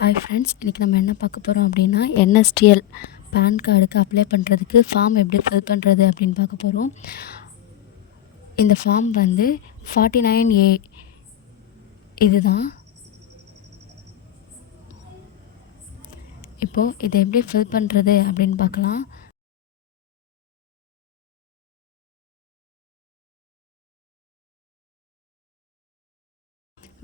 Hi friends இன்றைக்கி நம்ம என்ன பார்க்க போகிறோம் அப்படின்னா என்எஸ்டிஎல் பேன் கார்டுக்கு அப்ளை பண்ணுறதுக்கு ஃபார்ம் எப்படி ஃபில் பண்ணுறது அப்படின்னு பார்க்க போகிறோம் இந்த ஃபார்ம் வந்து ஃபார்ட்டி நைன் ஏ இதுதான். இப்போது இதை எப்படி ஃபில் பண்ணுறது அப்படின்னு பார்க்கலாம்.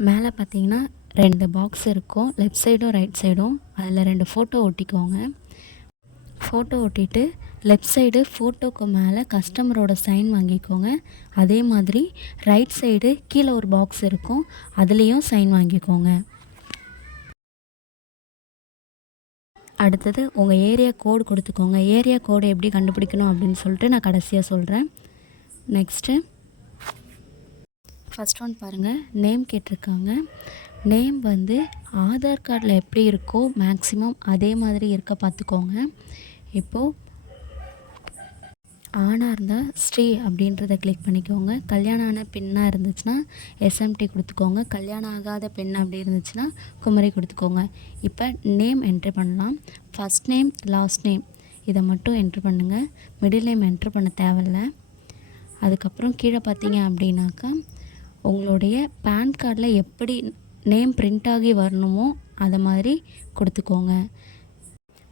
மேலே பார்த்தீங்கன்னா ரெண்டு பாக்ஸ் இருக்கும். லெஃப்ட் சைடும் ரைட் சைடும் அதில் ரெண்டு ஃபோட்டோ ஒட்டிக்கோங்க. ஃபோட்டோ ஒட்டிட்டு லெஃப்ட் சைடு ஃபோட்டோக்கு மேலே கஸ்டமரோட சைன் வாங்கிக்கோங்க. அதே மாதிரி ரைட் சைடு கீழே ஒரு பாக்ஸ் இருக்கும். அதுலேயும் சைன் வாங்கிக்கோங்க. அடுத்தது உங்கள் ஏரியா கோடு கொடுத்துக்கோங்க. ஏரியா கோடு எப்படி கண்டுபிடிக்கணும் அப்படின்னு சொல்லிட்டு நான் கடைசியாக சொல்கிறேன் நெக்ஸ்ட்டு ஃபஸ்ட் ஒன் பாருங்கள் நேம் கேட்டிருக்காங்க. நேம் வந்து ஆதார் கார்டில் எப்படி இருக்கோ மேக்ஸிமம் அதே மாதிரி இருக்க பார்த்துக்கோங்க. இப்போது ஆணாக இருந்தால் ஸ்ரீ அப்படின்றத கிளிக் பண்ணிக்கோங்க. கல்யாணம் ஆன பெண்ணாக இருந்துச்சுன்னா எஸ்எம்டி கொடுத்துக்கோங்க. கல்யாணம் ஆகாத பெண் அப்படி இருந்துச்சுன்னா குமரி கொடுத்துக்கோங்க. இப்போ நேம் என்ட்ரு பண்ணலாம். ஃபஸ்ட் நேம் லாஸ்ட் நேம் இதை மட்டும் என்ட்ரு பண்ணுங்கள் மிடில் நேம் என்ட்ரு பண்ண தேவையில்ல. அதுக்கப்புறம் கீழே பார்த்தீங்க அப்படின்னாக்கா உங்களுடைய பேன் கார்டில் எப்படி நேம் பிரிண்ட் ஆகி வரணுமோ அதை மாதிரி கொடுத்துக்கோங்க.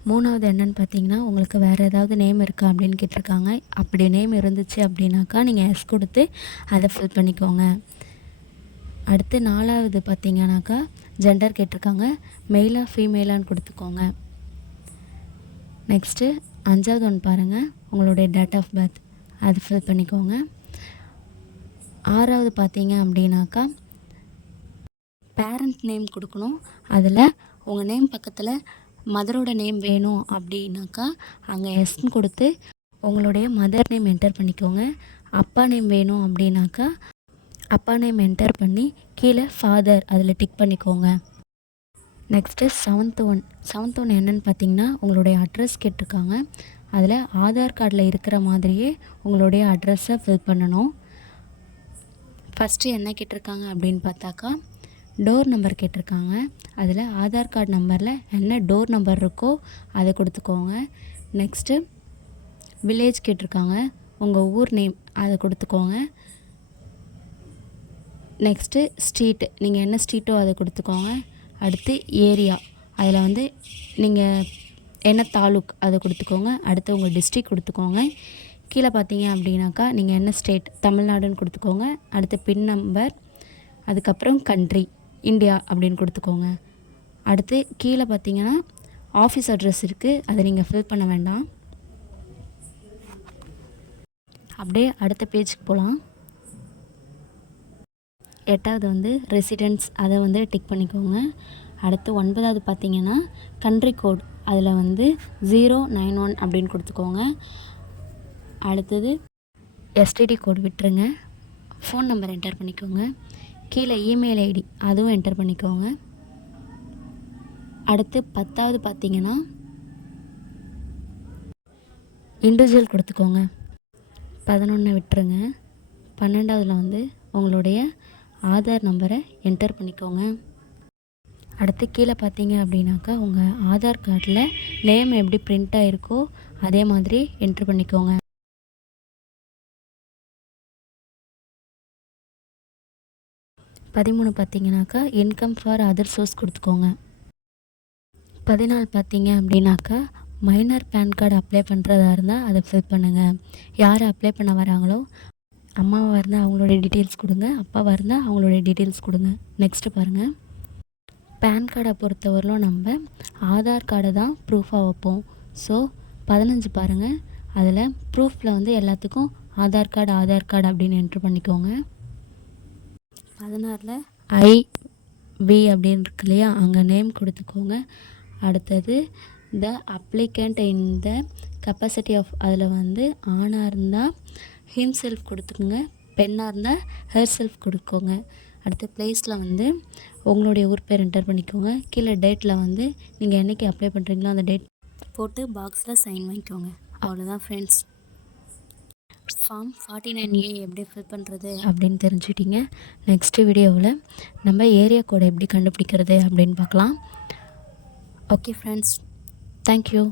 மூணாவது என்னன்னு பார்த்தீங்கன்னா உங்களுக்கு வேறு ஏதாவது நேம் இருக்கா அப்படின்னு கேட்டிருக்காங்க. அப்படி நேம் இருந்துச்சு அப்படின்னாக்கா நீங்கள் எஸ் கொடுத்து அதை ஃபில் பண்ணிக்கோங்க. அடுத்து நாலாவது பார்த்தீங்கன்னாக்கா ஜெண்டர் கேட்டிருக்காங்க. மெயிலாக ஃபீமேலான்னு கொடுத்துக்கோங்க. நெக்ஸ்ட்டு அஞ்சாவது ஒன்று பாருங்கள் உங்களுடைய டேட் ஆஃப் பர்த் அது ஃபில் பண்ணிக்கோங்க. ஆறாவது பார்த்தீங்க அப்படின்னாக்கா பேரண்ட் நேம் கொடுக்கணும். அதில் உங்கள் நேம் பக்கத்தில் மதரோட நேம் வேணும் அப்படின்னாக்கா அங்கே எஸ்ன்னு கொடுத்து உங்களுடைய மதர் நேம் என்டர் பண்ணிக்கோங்க. அப்பா நேம் வேணும் அப்படின்னாக்கா அப்பா நேம் என்டர் பண்ணி கீழே ஃபாதர் அதில் டிக் பண்ணிக்கோங்க. Next seventh one seventh one என்னென்னு பார்த்தீங்கன்னா உங்களுடைய அட்ரஸ் கேட்டிருக்காங்க. அதில் ஆதார் கார்டில் இருக்கிற மாதிரியே உங்களுடைய அட்ரஸை ஃபில் பண்ணணும். ஃபஸ்ட்டு என்ன கேட்டிருக்காங்க அப்படின்னு பார்த்தாக்கா டோர் நம்பர் கேட்டிருக்காங்க. அதில் ஆதார் கார்டு நம்பரில் என்ன டோர் நம்பர் இருக்கோ அதை கொடுத்துக்கோங்க. நெக்ஸ்ட்டு வில்லேஜ் கேட்டிருக்காங்க. உங்கள் ஊர் நேம் அதை கொடுத்துக்கோங்க. நெக்ஸ்ட்டு ஸ்ட்ரீட்டு நீங்கள் என்ன ஸ்ட்ரீட்டோ அதை கொடுத்துக்கோங்க. அடுத்து ஏரியா அதில் வந்து நீங்கள் என்ன தாலுக் அதை கொடுத்துக்கோங்க. அடுத்து உங்கள் டிஸ்ட்ரிக் கொடுத்துக்கோங்க. கீழே பார்த்தீங்க அப்படின்னாக்கா நீங்கள் என்ன ஸ்டேட் தமிழ்நாடுன்னு கொடுத்துக்கோங்க. அடுத்து பின் நம்பர் அதுக்கப்புறம் கண்ட்ரி இந்தியா அப்படின்னு கொடுத்துக்கோங்க. அடுத்து கீழே பார்த்தீங்கன்னா ஆஃபீஸ் அட்ரஸ் இருக்குது அதை நீங்கள் ஃபில் பண்ண வேண்டாம். அப்படியே அடுத்த பேஜுக்கு போகலாம் எட்டாவது வந்து ரெசிடென்ஸ் அதை வந்து டிக் பண்ணிக்கோங்க. அடுத்து ஒன்பதாவது பார்த்தீங்கன்னா கண்ட்ரி கோட் அதில் வந்து ஜீரோ நைன் ஒன் அப்படின்னு கொடுத்துக்கோங்க. அடுத்தது எஸ்டிடி கோட் விட்டுருங்க. ஃபோன் நம்பர் என்டர் பண்ணிக்கோங்க. கீழே இமெயில் ஐடி அதுவும் என்டர் பண்ணிக்கோங்க. அடுத்து பத்தாவது பார்த்தீங்கன்னா இண்டிவிஜுவல் கொடுத்துக்கோங்க. பதினொன்று விட்டுருங்க. பன்னெண்டாவதில் வந்து உங்களுடைய ஆதார் நம்பரை என்டர் பண்ணிக்கோங்க. அடுத்து கீழே பார்த்தீங்க அப்படின்னாக்கா உங்கள் ஆதார் கார்டில் நேம் எப்படி பிரிண்ட் ஆகிருக்கோ அதே மாதிரி என்ட்ரு பண்ணிக்கோங்க. பதிமூணு பார்த்தீங்கன்னாக்கா இன்கம் ஃபார் அதர் சோர்ஸ் கொடுத்துக்கோங்க. பதினாலு பார்த்தீங்க அப்படின்னாக்கா மைனர் பேன் கார்டு அப்ளை பண்ணுறதா இருந்தால் அதை ஃபில் பண்ணுங்கள் யார் அப்ளை பண்ண வராங்களோ அம்மாவாக இருந்தால் அவங்களுடைய டீட்டெயில்ஸ் கொடுங்க. அப்பாவாக இருந்தால் அவங்களுடைய டீட்டெயில்ஸ் கொடுங்க. நெக்ஸ்ட்டு பாருங்கள் பேன் கார்டை பொறுத்தவரையிலும் நம்ம ஆதார் கார்டை தான் ப்ரூஃபாக வைப்போம். ஸோ பதினஞ்சு பாருங்கள் அதில் ப்ரூஃபில் வந்து எல்லாத்துக்கும் ஆதார் கார்டு ஆதார் கார்டு அப்படின்னு என்ட்ரு பண்ணிக்கோங்க. பதினாறில் ஐ பி அப்படின்னு இருக்கு இல்லையா அங்கே நேம் கொடுத்துக்கோங்க. அடுத்தது the applicant in the capacity of அதில் வந்து ஆணாக இருந்தால் ஹிம் செல்ஃப் கொடுத்துக்கோங்க. பெண்ணாக இருந்தால் ஹேர் செல்ஃப் கொடுக்கோங்க. அடுத்த ப்ளேஸில் வந்து உங்களுடைய ஊர் பேர் என்டர் பண்ணிக்கோங்க. கீழே டேட்டில் வந்து நீங்கள் என்றைக்கு அப்ளை பண்ணுறீங்களோ அந்த டேட் போட்டு பாக்ஸில் சைன் வாங்கிக்கோங்க. அவ்வளோதான் friends form forty nine A எப்படி ஃபில் பண்ணுறது அப்படின்னு தெரிஞ்சுக்கிட்டீங்க. நெக்ஸ்ட்டு வீடியோவில் நம்ம ஏரியா கோடை எப்படி கண்டுபிடிக்கிறது அப்படின்னு பார்க்கலாம். Okay friends thank you